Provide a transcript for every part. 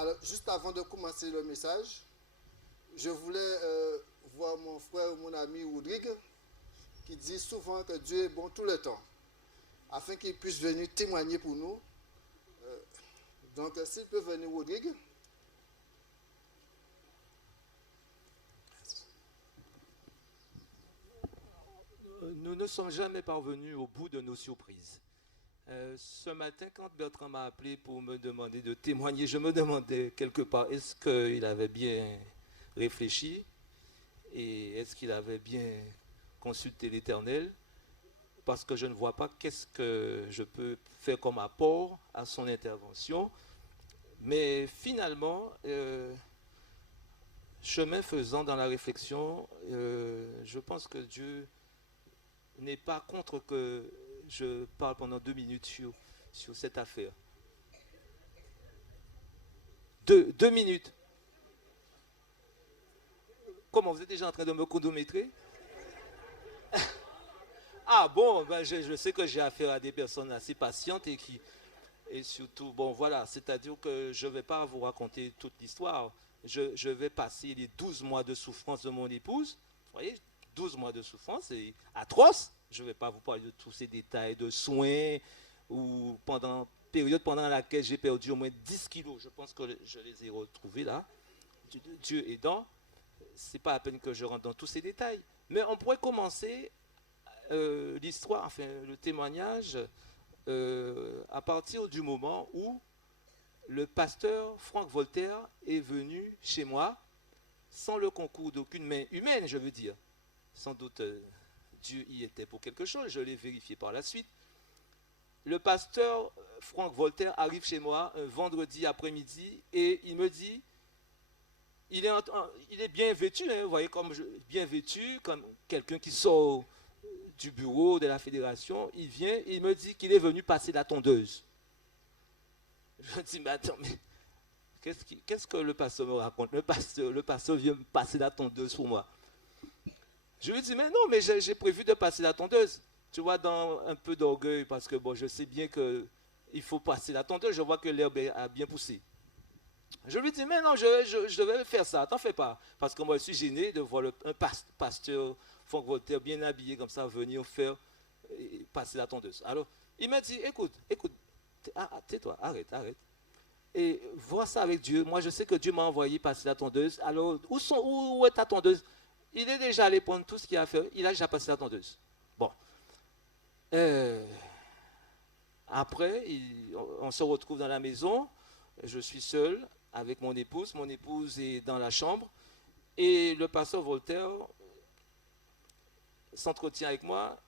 Alors, juste avant de commencer le message, je voulais voir mon frère, mon ami Rodrigue, qui dit souvent que Dieu est bon tout le temps, afin qu'il puisse venir témoigner pour nous. Euh, donc, s'il peut venir, Rodrigue. Nous ne sommes jamais parvenus au bout de nos surprises. Ce matin, quand Bertrand m'a appelé pour me demander de témoigner, je me demandais quelque part, est-ce qu'il avait bien réfléchi et est-ce qu'il avait bien consulté l'Éternel, parce que je ne vois pas qu'est-ce que je peux faire comme apport à son intervention. Mais finalement, chemin faisant dans la réflexion, je pense que Dieu n'est pas contre que je parle pendant 2 minutes sur cette affaire. Deux minutes. Comment, vous êtes déjà en train de me chronométrer? Ah bon, ben je sais que j'ai affaire à des personnes assez patientes et surtout, bon voilà, c'est-à-dire que je ne vais pas vous raconter toute l'histoire. Je vais passer les 12 mois de souffrance de mon épouse. Vous voyez, 12 mois de souffrance, c'est atroce. Je ne vais pas vous parler de tous ces détails de soins ou période pendant laquelle j'ai perdu au moins 10 kilos. Je pense que je les ai retrouvés là. Dieu aidant, c'est pas la peine que je rentre dans tous ces détails. Mais on pourrait commencer l'histoire, enfin le témoignage, à partir du moment où le pasteur Franck Voltaire est venu chez moi sans le concours d'aucune main humaine, je veux dire. Sans doute Dieu y était pour quelque chose, je l'ai vérifié par la suite. Le pasteur Franck Voltaire arrive chez moi un vendredi après-midi et il me dit, il est bien vêtu, hein, vous voyez, bien vêtu, comme quelqu'un qui sort du bureau de la fédération, il vient et il me dit qu'il est venu passer la tondeuse. Je me dis, mais attends, mais qu'est-ce que le pasteur me raconte? Le pasteur vient me passer la tondeuse pour moi. Je lui dis, mais non, mais j'ai prévu de passer la tondeuse. Tu vois, dans un peu d'orgueil, parce que bon, je sais bien qu'il faut passer la tondeuse, je vois que l'herbe a bien poussé. Je lui dis, mais non, je vais faire ça, t'en fais pas. Parce que moi, je suis gêné de voir un pasteur Franck Voltaire bien habillé comme ça venir faire passer la tondeuse. Alors, il m'a dit, écoute, tais-toi, arrête. Et vois ça avec Dieu. Moi, je sais que Dieu m'a envoyé passer la tondeuse. Alors, où est ta tondeuse? Il est déjà allé prendre tout ce qu'il a fait. Il a déjà passé la tondeuse. Bon. Après, on se retrouve dans la maison. Je suis seul avec mon épouse. Mon épouse est dans la chambre. Et le pasteur Voltaire s'entretient avec moi.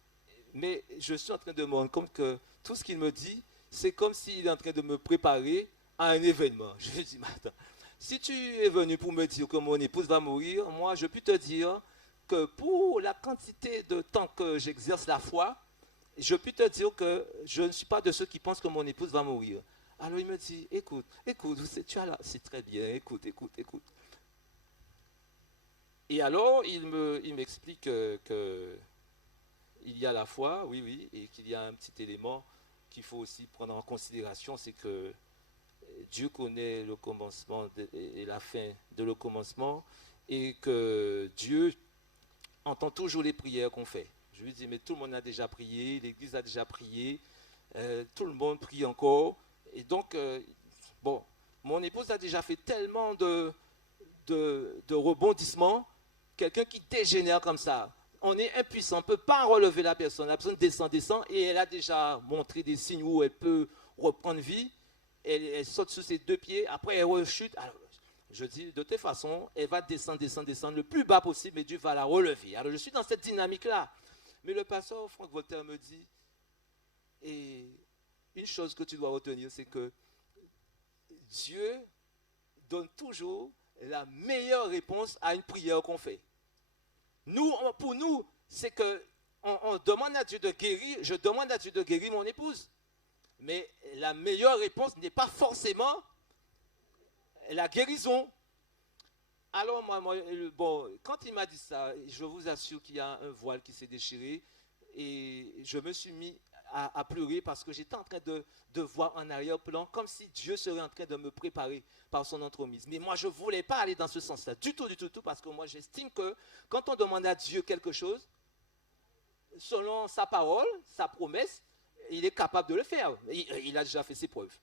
Mais je suis en train de me rendre compte que tout ce qu'il me dit, c'est comme s'il est en train de me préparer à un événement. Je lui dis, mais attends, si tu es venu pour me dire que mon épouse va mourir, moi, je peux te dire que pour la quantité de temps que j'exerce la foi, je peux te dire que je ne suis pas de ceux qui pensent que mon épouse va mourir. Alors il me dit, écoute, tu as là, c'est très bien, écoute. Et alors il m'explique que il y a la foi, oui, et qu'il y a un petit élément qu'il faut aussi prendre en considération, c'est que Dieu connaît le commencement et la fin de le commencement, et que Dieu entend toujours les prières qu'on fait. Je lui dis, mais tout le monde a déjà prié, l'Église a déjà prié, tout le monde prie encore. Et donc, bon, mon épouse a déjà fait tellement de rebondissements, quelqu'un qui dégénère comme ça, on est impuissant, on ne peut pas relever la personne descend, et elle a déjà montré des signes où elle peut reprendre vie, elle saute sur ses deux pieds, après elle rechute. Alors, je dis, de toute façon, elle va descendre le plus bas possible, mais Dieu va la relever. Alors je suis dans cette dynamique-là. Mais le pasteur Franck Voltaire me dit, et une chose que tu dois retenir, c'est que Dieu donne toujours la meilleure réponse à une prière qu'on fait. Pour nous, c'est que on demande à Dieu de guérir, je demande à Dieu de guérir mon épouse. Mais la meilleure réponse n'est pas forcément la guérison. Alors bon, quand il m'a dit ça, je vous assure qu'il y a un voile qui s'est déchiré et je me suis mis à pleurer parce que j'étais en train de voir en arrière-plan comme si Dieu serait en train de me préparer par son entremise. Mais moi, je ne voulais pas aller dans ce sens-là, du tout, parce que moi, j'estime que quand on demande à Dieu quelque chose, selon sa parole, sa promesse, il est capable de le faire. Il a déjà fait ses preuves.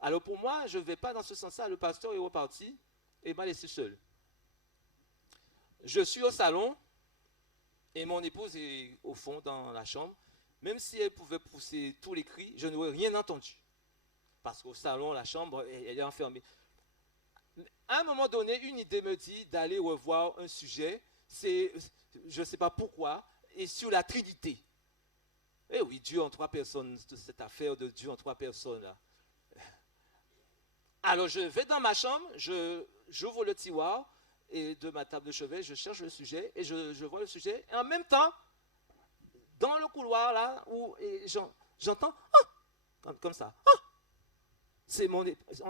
Alors pour moi, je ne vais pas dans ce sens-là. Le pasteur est reparti et m'a laissé seul. Je suis au salon et mon épouse est au fond dans la chambre. Même si elle pouvait pousser tous les cris, je n'aurais rien entendu. Parce qu'au salon, la chambre, elle est enfermée. À un moment donné, une idée me dit d'aller revoir un sujet. Je ne sais pas pourquoi, et sur la Trinité. Eh oui, Dieu en trois personnes, cette affaire de Dieu en trois personnes là. Alors je vais dans ma chambre, j'ouvre le tiroir et de ma table de chevet, je cherche le sujet et je vois le sujet. Et en même temps, dans le couloir là, où j'entends comme ça. C'est mon épouse.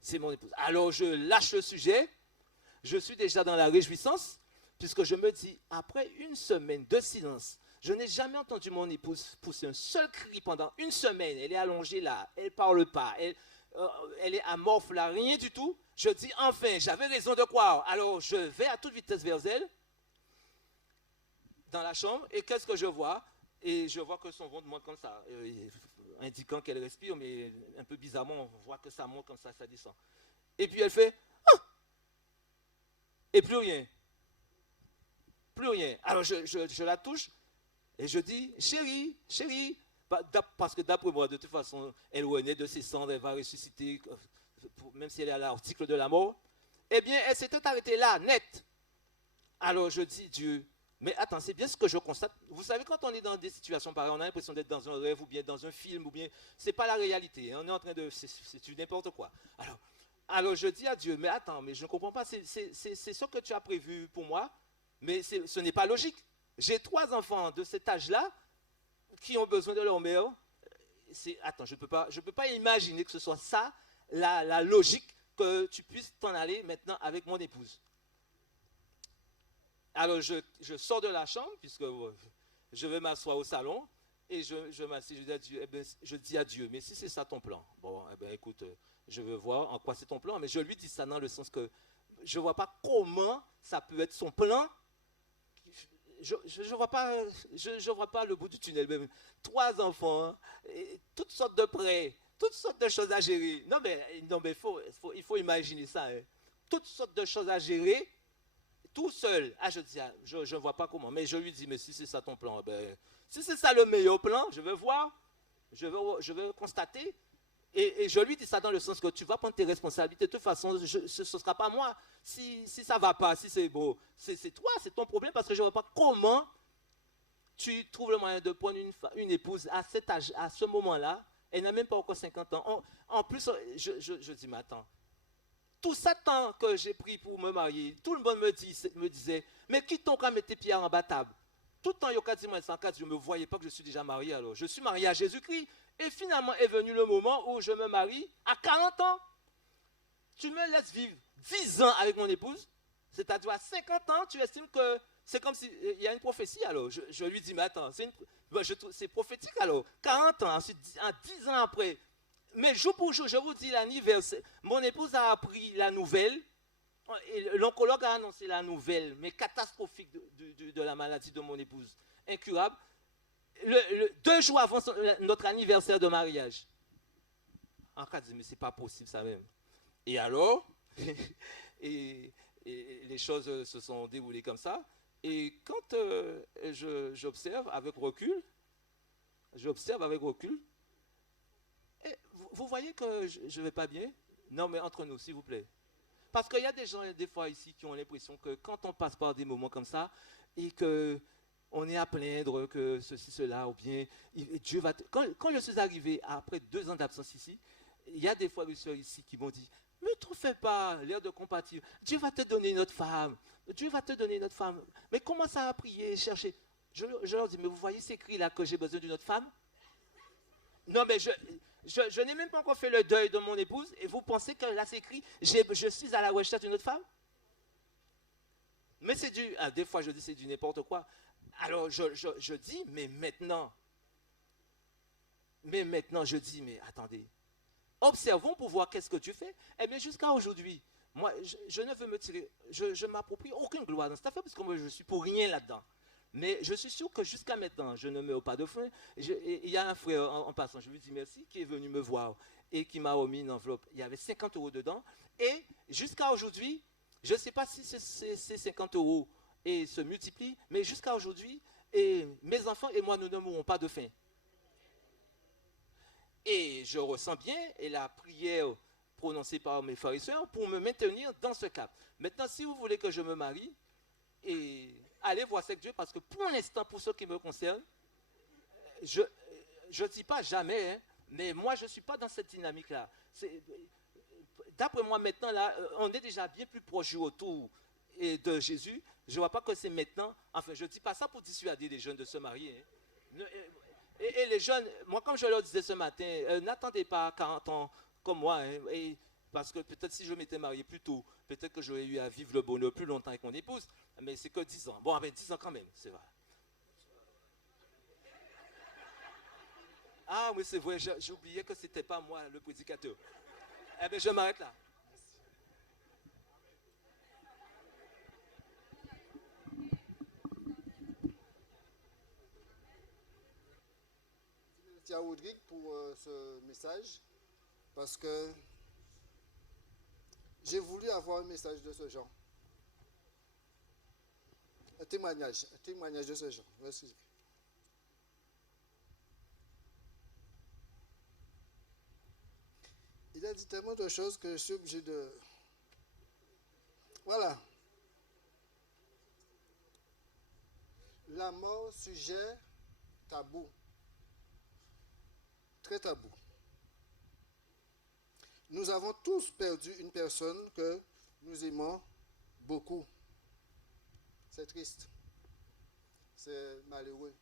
C'est mon épouse. Alors je lâche le sujet, je suis déjà dans la réjouissance, puisque je me dis, après une semaine de silence, je n'ai jamais entendu mon épouse pousser un seul cri pendant une semaine. Elle est allongée là, elle ne parle pas, elle est amorphe là, rien du tout. Je dis, enfin, j'avais raison de croire. Alors, je vais à toute vitesse vers elle, dans la chambre, et qu'est-ce que je vois? Et je vois que son ventre monte comme ça, indiquant qu'elle respire, mais un peu bizarrement, on voit que ça monte comme ça descend. Et puis elle fait, ah! Et plus rien. Plus rien. Alors, je la touche, et je dis, chérie, parce que d'après moi, de toute façon, elle renaît de ses cendres, elle va ressusciter, même si elle est à l'article de la mort. Eh bien, elle s'était arrêtée là, net. Alors je dis, Dieu, mais attends, c'est bien ce que je constate. Vous savez, quand on est dans des situations pareilles, on a l'impression d'être dans un rêve ou bien dans un film, ou bien, c'est pas la réalité. On est en train de, c'est du n'importe quoi. Alors je dis à Dieu, mais attends, mais je ne comprends pas, c'est ce que tu as prévu pour moi, mais ce n'est pas logique. J'ai 3 enfants de cet âge-là qui ont besoin de leur mère. Attends, je ne peux pas imaginer que ce soit ça, la logique, que tu puisses t'en aller maintenant avec mon épouse. Alors je sors de la chambre, puisque je vais m'asseoir au salon, et je m'assieds, je dis à Dieu, mais si c'est ça ton plan, bon, eh bien, écoute, je veux voir en quoi c'est ton plan, mais je lui dis ça dans le sens que je ne vois pas comment ça peut être son plan. Je ne vois pas le bout du tunnel. Même 3 enfants, et toutes sortes de prêts, toutes sortes de choses à gérer. Non, mais il faut imaginer ça. Hein. Toutes sortes de choses à gérer, tout seul. Je ne vois pas comment. Mais je lui dis, mais si c'est ça ton plan, si c'est ça le meilleur plan, je veux voir, je veux constater. Et je lui dis ça dans le sens que tu vas prendre tes responsabilités. De toute façon, ce ne sera pas moi. Si ça ne va pas, si c'est beau, c'est toi, c'est ton problème, parce que je ne vois pas comment tu trouves le moyen de prendre une épouse à cet âge, à ce moment-là. Elle n'a même pas encore 50 ans. En plus, je dis, mais attends, tout ce temps que j'ai pris pour me marier, tout le monde me disait, mais qui t'ont qu'à mettre tes pieds en bas table? Tout le temps, je ne me voyais pas que je suis déjà marié. Alors, je suis marié à Jésus-Christ. Et finalement est venu le moment où je me marie à 40 ans. Tu me laisses vivre 10 ans avec mon épouse, c'est-à-dire à 50 ans, tu estimes que c'est comme s'il y a une prophétie. Alors, je lui dis, mais attends, c'est prophétique alors. 40 ans, ensuite 10 ans après, mais jour pour jour, je vous dis l'anniversaire, mon épouse a appris la nouvelle, et l'oncologue a annoncé la nouvelle, mais catastrophique de la maladie de mon épouse, incurable. 2 jours avant notre anniversaire de mariage. En cas de mais c'est pas possible ça même. Et alors, et les choses se sont déroulées comme ça. Et quand j'observe avec recul, et vous voyez que je ne vais pas bien? Non, mais entre nous, s'il vous plaît. Parce qu'il y a des gens, des fois ici, qui ont l'impression que quand on passe par des moments comme ça, et que on est à plaindre que ceci, cela, ou bien Dieu va... Quand je suis arrivé après 2 ans d'absence ici, il y a des frères et sœurs ici qui m'ont dit, ne te fais pas l'air de compatir, Dieu va te donner une autre femme, Dieu va te donner une autre femme. Mais commence à prier, chercher. Je leur dis, mais vous voyez ces cris-là que j'ai besoin d'une autre femme? Non, mais je n'ai même pas encore fait le deuil de mon épouse, et vous pensez que là c'est écrit, je suis à la recherche d'une autre femme? Mais c'est des fois je dis c'est du n'importe quoi. Alors je dis, mais maintenant, je dis, mais attendez, observons pour voir qu'est-ce que tu fais. Eh bien, jusqu'à aujourd'hui, moi, je ne veux me tirer, je m'approprie aucune gloire dans cette affaire, parce que moi, je suis pour rien là-dedans. Mais je suis sûr que jusqu'à maintenant, je ne meurs pas de faim. Il y a un frère, en passant, je lui dis merci, qui est venu me voir et qui m'a remis une enveloppe. Il y avait 50 euros dedans. Et jusqu'à aujourd'hui, je ne sais pas si ces 50 euros se multiplient, mais jusqu'à aujourd'hui, mes enfants et moi, nous ne mourrons pas de faim. Et je ressens bien et la prière prononcée par mes frères et sœurs pour me maintenir dans ce cap. Maintenant, si vous voulez que je me marie, et allez voir avec Dieu, parce que pour l'instant, pour ce qui me concerne, je ne dis pas jamais, hein, mais moi, je ne suis pas dans cette dynamique-là. D'après moi, maintenant, là, on est déjà bien plus proche du retour de Jésus. Je ne vois pas que c'est maintenant. Enfin, je ne dis pas ça pour dissuader les jeunes de se marier. Hein. Et les jeunes, moi, comme je leur disais ce matin, n'attendez pas 40 ans comme moi. Hein, parce que peut-être si je m'étais marié plus tôt, peut-être que j'aurais eu à vivre le bonheur plus longtemps avec mon épouse. Mais c'est que 10 ans. Bon, avec 10 ans quand même, c'est vrai. Ah oui, c'est vrai, j'oubliais que ce n'était pas moi le prédicateur. Eh bien, je m'arrête là. Merci à Rodrigue pour ce message, parce que j'ai voulu avoir un message de ce genre. Un témoignage de ce genre. Merci. Il a dit tellement de choses que je suis obligé de... Voilà. La mort, sujet tabou. Très tabou. Nous avons tous perdu une personne que nous aimons beaucoup. C'est triste. C'est malheureux.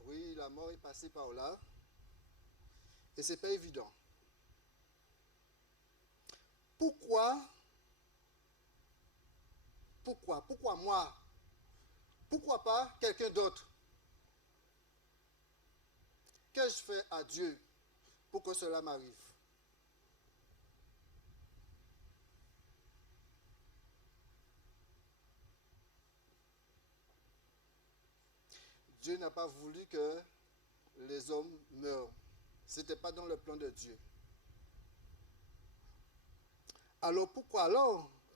Oui, la mort est passée par là. Et c'est pas évident. Pourquoi moi? Pourquoi pas quelqu'un d'autre? Qu'ai-je fait à Dieu pour que cela m'arrive? Dieu n'a pas voulu que les hommes meurent. Ce n'était pas dans le plan de Dieu. Alors pourquoi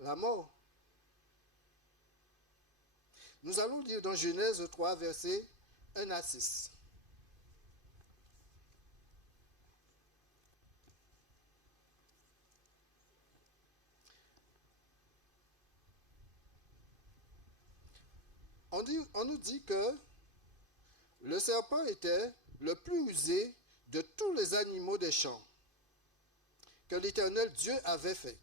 la mort? Nous allons lire dans Genèse 3, versets 1 à 6. On nous dit que le serpent était le plus rusé de tous les animaux des champs que l'Éternel Dieu avait fait.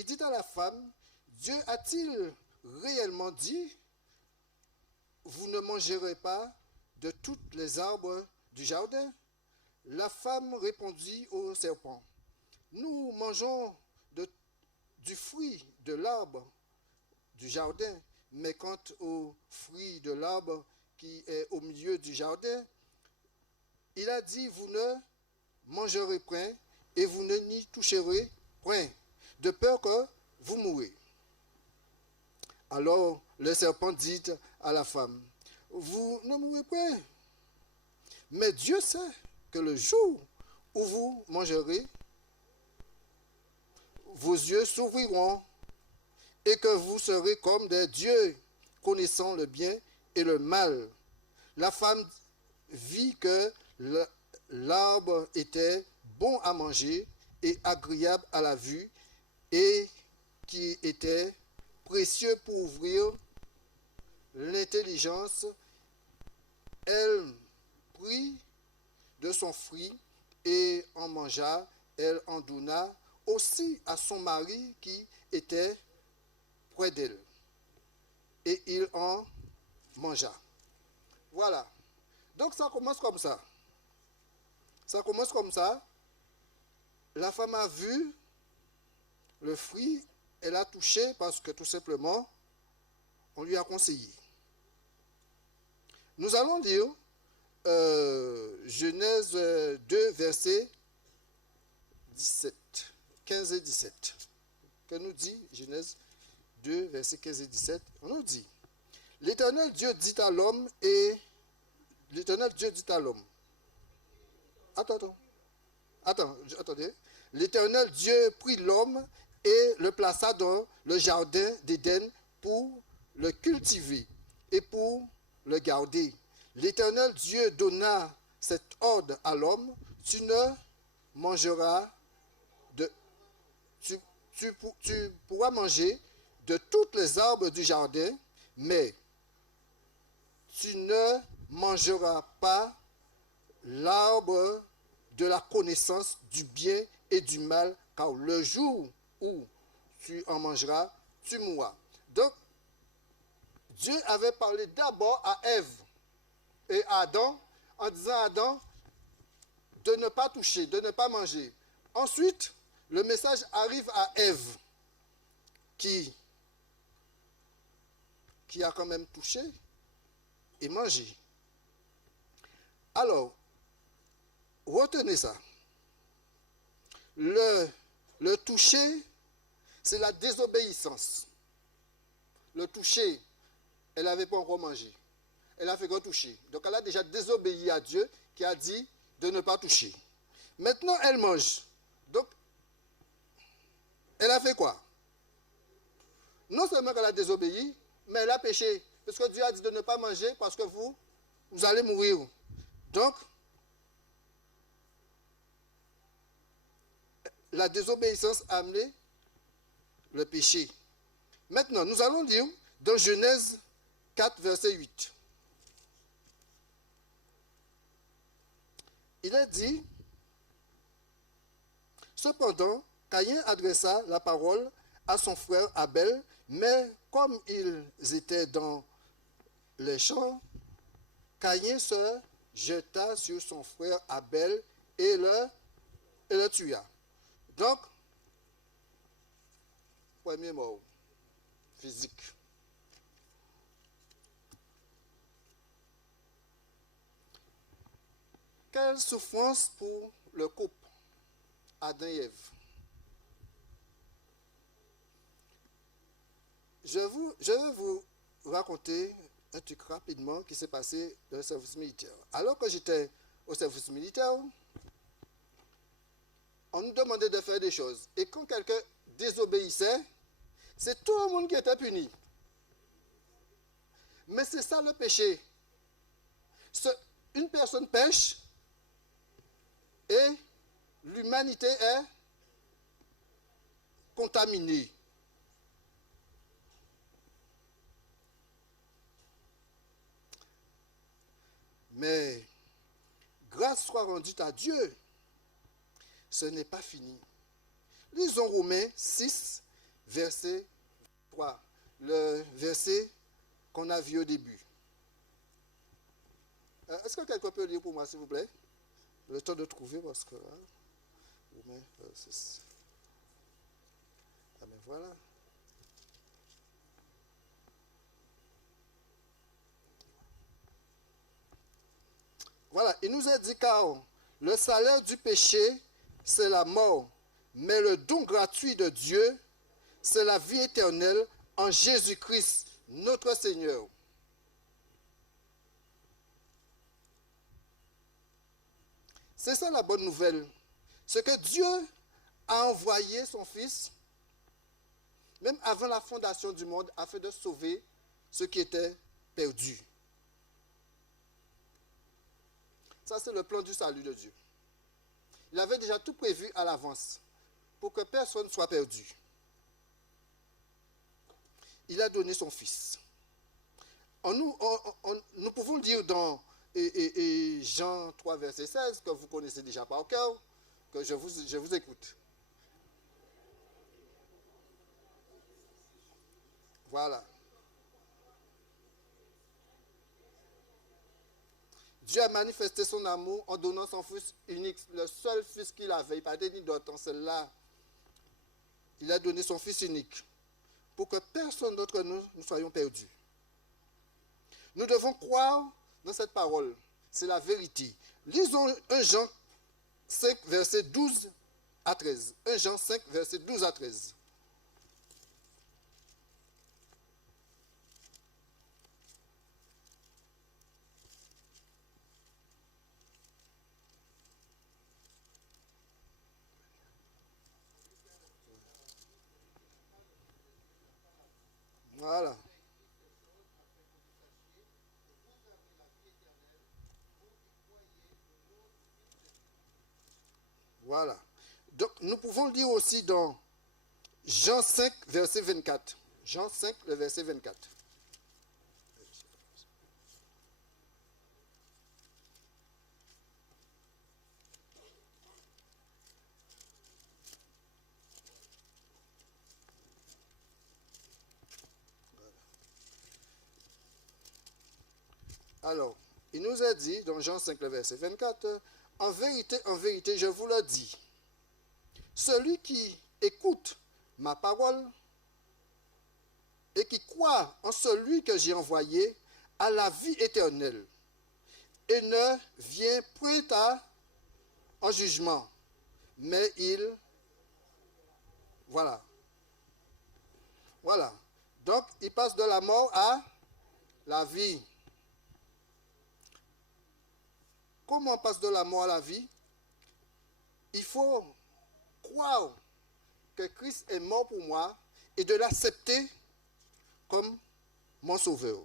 Il dit à la femme, Dieu a-t-il réellement dit, vous ne mangerez pas de tous les arbres du jardin? La femme répondit au serpent, nous mangeons du fruit de l'arbre du jardin, mais quant au fruit de l'arbre qui est au milieu du jardin, il a dit, vous ne mangerez point et vous ne n'y toucherez point, de peur que vous mourrez. Alors le serpent dit à la femme, vous ne mourrez point, mais Dieu sait que le jour où vous mangerez, vos yeux s'ouvriront et que vous serez comme des dieux, connaissant le bien et le mal. La femme vit que l'arbre était bon à manger et agréable à la vue, et qui était précieux pour ouvrir l'intelligence. Elle prit de son fruit et en mangea. Elle en donna aussi à son mari qui était près d'elle, et il en mangea. Voilà. Donc ça commence comme ça. Ça commence comme ça. La femme a vu le fruit, elle a touché parce que tout simplement, on lui a conseillé. Nous allons lire Genèse 2, versets 17, 15 et 17. Que nous dit Genèse 2, versets 15 et 17? On nous dit, l'Éternel Dieu dit à l'homme et... L'Éternel Dieu dit à l'homme. Attendez. L'Éternel Dieu prit l'homme et le plaça dans le jardin d'Éden pour le cultiver et pour le garder. L'Éternel Dieu donna cet ordre à l'homme, tu ne mangeras de... Tu pourras manger de toutes les arbres du jardin, mais tu ne mangeras pas l'arbre de la connaissance du bien et du mal, car le jour où tu en mangeras, tu mourras. Donc, Dieu avait parlé d'abord à Ève et à Adam, en disant à Adam de ne pas toucher, de ne pas manger. Ensuite, le message arrive à Ève, qui a quand même touché et mangé. Alors, retenez ça. Le toucher, c'est la désobéissance. Le toucher, elle n'avait pas encore mangé. Elle a fait que toucher. Donc elle a déjà désobéi à Dieu qui a dit de ne pas toucher. Maintenant, elle mange. Donc, elle a fait quoi? Non seulement qu'elle a désobéi, mais elle a péché. Parce que Dieu a dit de ne pas manger parce que vous allez mourir. Donc, la désobéissance a amené le péché. Maintenant, nous allons lire dans Genèse 4, verset 8. Il est dit, cependant, Caïn adressa la parole à son frère Abel, mais comme ils étaient dans les champs, Caïn se jeta sur son frère Abel et le tua. Donc, premier mort, physique. Quelle souffrance pour le couple, Adam et Ève. Je vais vous raconter un truc rapidement qui s'est passé dans le service militaire. Alors que j'étais au service militaire, on nous demandait de faire des choses. Et quand quelqu'un désobéissait, c'est tout le monde qui était puni. Mais c'est ça le péché. Une personne pêche et l'humanité est contaminée. Mais grâce soit rendue à Dieu, ce n'est pas fini. Lisons Romains 6, verset 3, le verset qu'on a vu au début. Est-ce que quelqu'un peut lire pour moi, s'il vous plaît? Le temps de trouver, parce que... Romains 6. Ah ben voilà. Voilà, il nous a dit car le salaire du péché, c'est la mort, mais le don gratuit de Dieu, c'est la vie éternelle en Jésus-Christ, notre Seigneur. C'est ça la bonne nouvelle. C'est que Dieu a envoyé son Fils, même avant la fondation du monde, afin de sauver ceux qui étaient perdus. Ça, c'est le plan du salut de Dieu. Il avait déjà tout prévu à l'avance pour que personne ne soit perdu. Il a donné son Fils. Nous pouvons dire dans Jean 3, verset 16, que vous connaissez déjà par cœur, que je vous écoute. Voilà. Dieu a manifesté son amour en donnant son Fils unique, le seul Fils qu'il avait. Il n'a pas donné d'autre en celle-là. Il a donné son Fils unique pour que personne d'entre nous ne soyons perdus. Nous devons croire dans cette parole. C'est la vérité. Lisons 1 Jean 5, verset 12 à 13. 1 Jean 5, verset 12 à 13. Voilà. Voilà. Donc, nous pouvons lire aussi dans Jean 5, verset 24. Jean 5, le verset 24. Alors, il nous a dit, dans Jean 5, le verset 24, en vérité, je vous le dis, celui qui écoute ma parole et qui croit en celui que j'ai envoyé a la vie éternelle et ne vient point en jugement, mais il... Voilà. Voilà. Donc, il passe de la mort à la vie. Comment on passe de la mort à la vie? Il faut croire que Christ est mort pour moi et de l'accepter comme mon sauveur.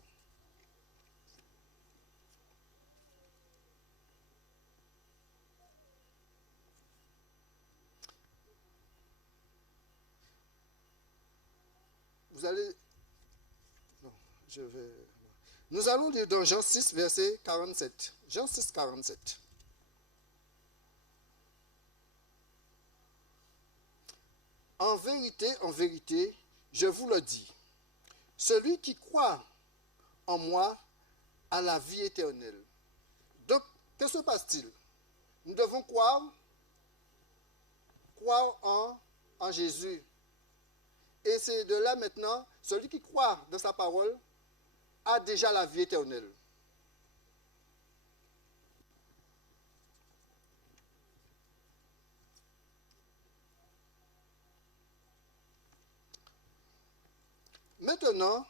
Vous allez... Non, je vais... Nous allons lire dans Jean 6, verset 47. Jean 6, 47. En vérité, je vous le dis, celui qui croit en moi a la vie éternelle. Donc, que se passe-t-il? Nous devons croire en Jésus. Et c'est de là maintenant, celui qui croit dans sa parole a déjà la vie éternelle. Maintenant,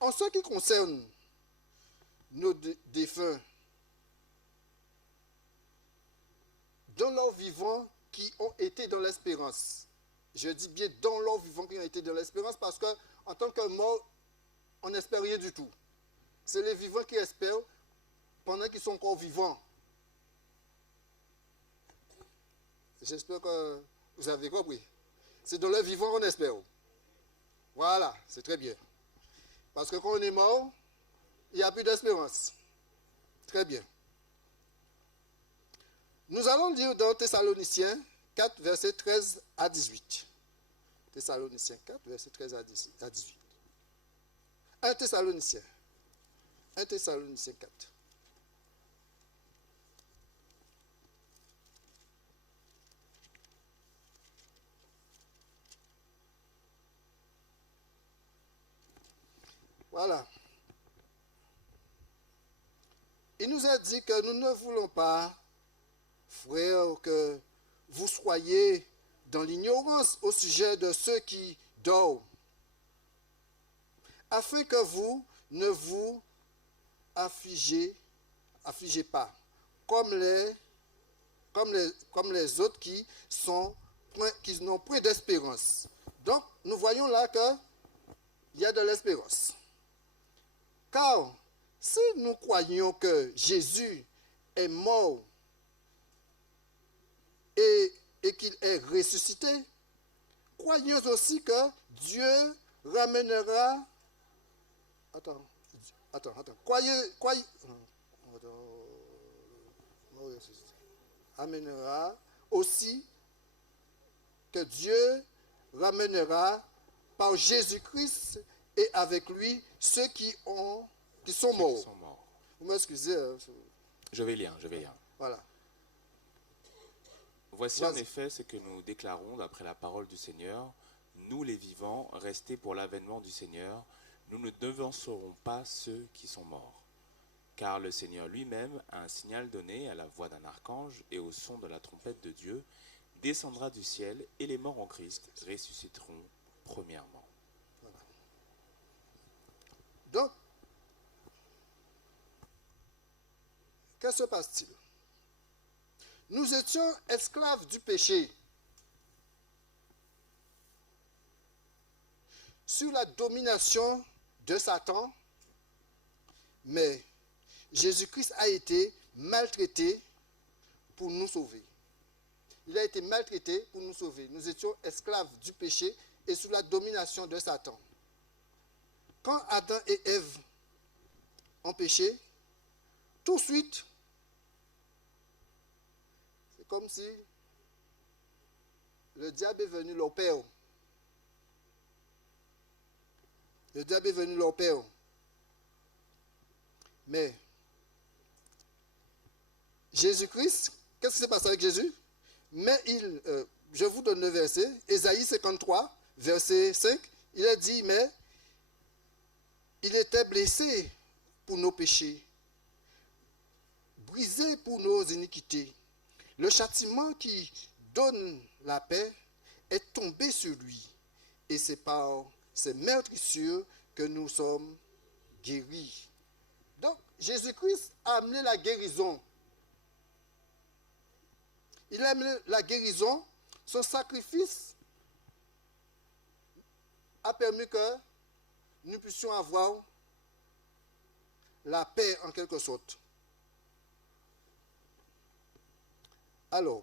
en ce qui concerne nos défunts, dans leur vivant qui ont été dans l'espérance, je dis bien dans leur vivant qui ont été dans l'espérance parce qu'en tant que mort, on n'espère rien du tout. C'est les vivants qui espèrent pendant qu'ils sont encore vivants. J'espère que vous avez compris. C'est dans le vivant qu'on espère. Voilà, c'est très bien. Parce que quand on est mort, il n'y a plus d'espérance. Très bien. Nous allons lire dans Thessaloniciens 4, versets 13 à 18. Thessaloniciens 4, versets 13 à 18. 1 Thessaloniciens 4. Voilà. Il nous a dit que nous ne voulons pas, frères, que vous soyez dans l'ignorance au sujet de ceux qui dorment, afin que vous ne vous affligez pas, comme les autres qui n'ont point d'espérance. Donc, nous voyons là qu'il y a de l'espérance. Car si nous croyons que Jésus est mort et qu'il est ressuscité, croyons aussi que Dieu ramènera... Amènera aussi que Dieu ramènera par Jésus-Christ et avec lui ceux qui sont morts. Vous m'excusez. Je vais lire. Voilà. Voici en effet ce que nous déclarons d'après la parole du Seigneur. Nous les vivants, restés pour l'avènement du Seigneur, nous ne devancerons pas ceux qui sont morts. Car le Seigneur lui-même, à un signal donné à la voix d'un archange et au son de la trompette de Dieu, descendra du ciel et les morts en Christ ressusciteront premièrement. Voilà. Donc, que se passe-t-il? Nous étions esclaves du péché, sous la domination de Satan, mais Jésus-Christ a été maltraité pour nous sauver. Il a été maltraité pour nous sauver. Nous étions esclaves du péché et sous la domination de Satan. Quand Adam et Ève ont péché, tout de suite, c'est comme si le diable est venu leur père. Le diable est venu leur père. Mais Jésus-Christ, qu'est-ce qui s'est passé avec Jésus? Mais je vous donne le verset, Ésaïe 53, verset 5, il a dit, mais il était blessé pour nos péchés, brisé pour nos iniquités. Le châtiment qui donne la paix est tombé sur lui, et c'est par ses meurtrissures que nous sommes guéris. Donc, Jésus-Christ a amené la guérison. Il a amené la guérison. Son sacrifice a permis que nous puissions avoir la paix en quelque sorte. Alors,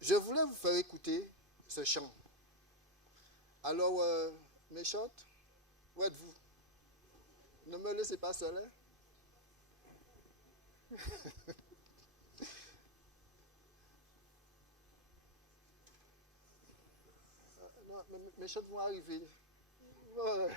je voulais vous faire écouter ce chant. Alors, méchante, où êtes-vous? Ne me laissez pas seul. Hein? Non, méchante vont arriver. Ouais.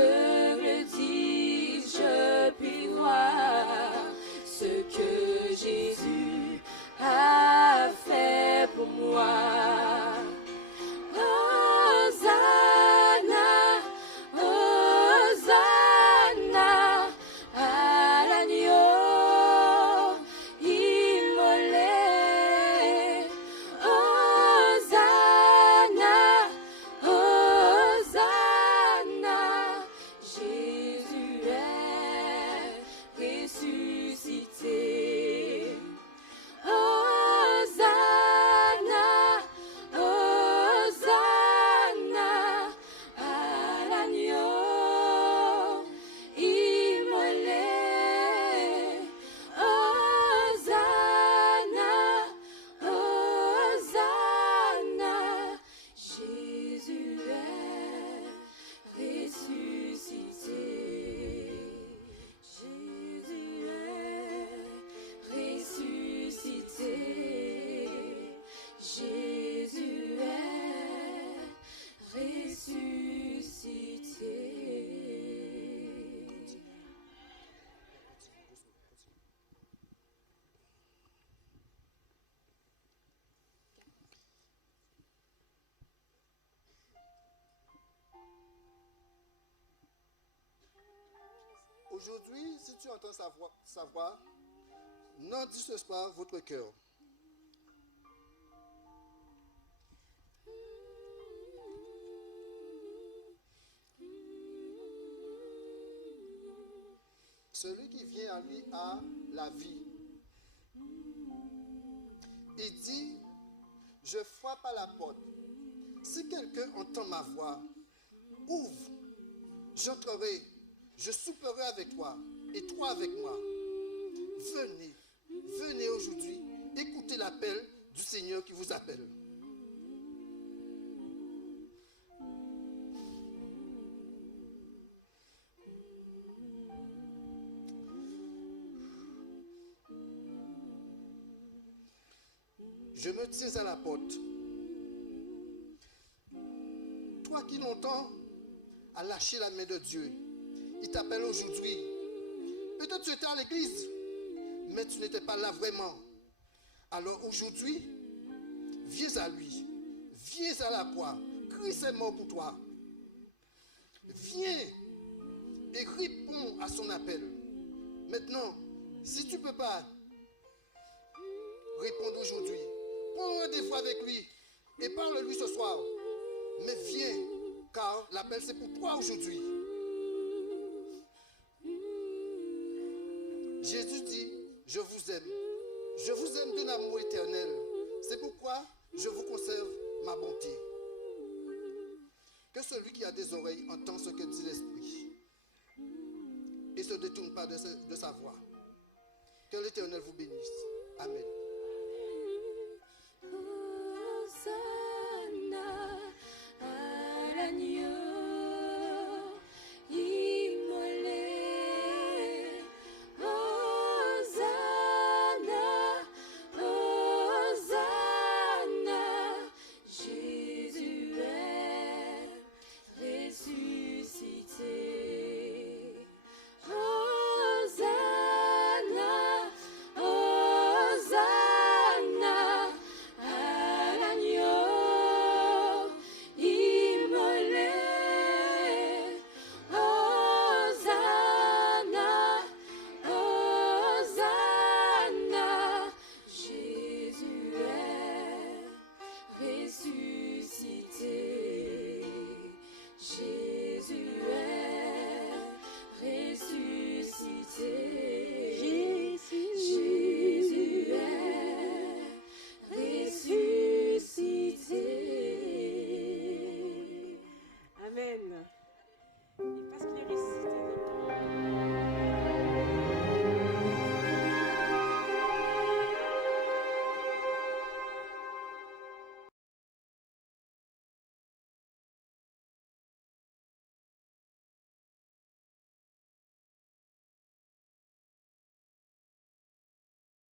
aveugle dit, je puis voir ce que Jésus a fait pour moi. Hosanna, Hosanna à l'agneau immolé. Hosanna, Hosanna, Jésus est ressuscité. Hosanna, Hosanna à l'agneau immolé. Hosanna, Hosanna, Jésus est ressuscité. Jésus est ressuscité. Jésus est ressuscité. Aujourd'hui, si tu entends sa voix, n'en dissocie pas votre cœur. Celui qui vient à lui a la vie. Il dit, je frappe à la porte. Si quelqu'un entend ma voix, ouvre, j'entrerai, je souperai avec toi et toi avec moi. Venez, venez aujourd'hui, écoutez l'appel du Seigneur qui vous appelle. Je me tiens à la porte. Toi qui longtemps as lâché la main de Dieu, il t'appelle aujourd'hui. Peut-être tu étais à l'église, mais tu n'étais pas là vraiment. Alors aujourd'hui, viens à lui. Viens à la croix. Christ est mort pour toi. Viens et réponds à son appel. Maintenant, si tu ne peux pas répondre aujourd'hui, prends rendez-vous avec lui et parle-lui ce soir. Mais viens, car l'appel c'est pour toi aujourd'hui. Jésus dit, je vous aime. Je vous aime d'un amour éternel. C'est pourquoi je vous conserve ma bonté. Que celui qui a des oreilles entend ce que dit l'Esprit et ne se détourne pas de sa voix. Que l'Éternel vous bénisse. Amen.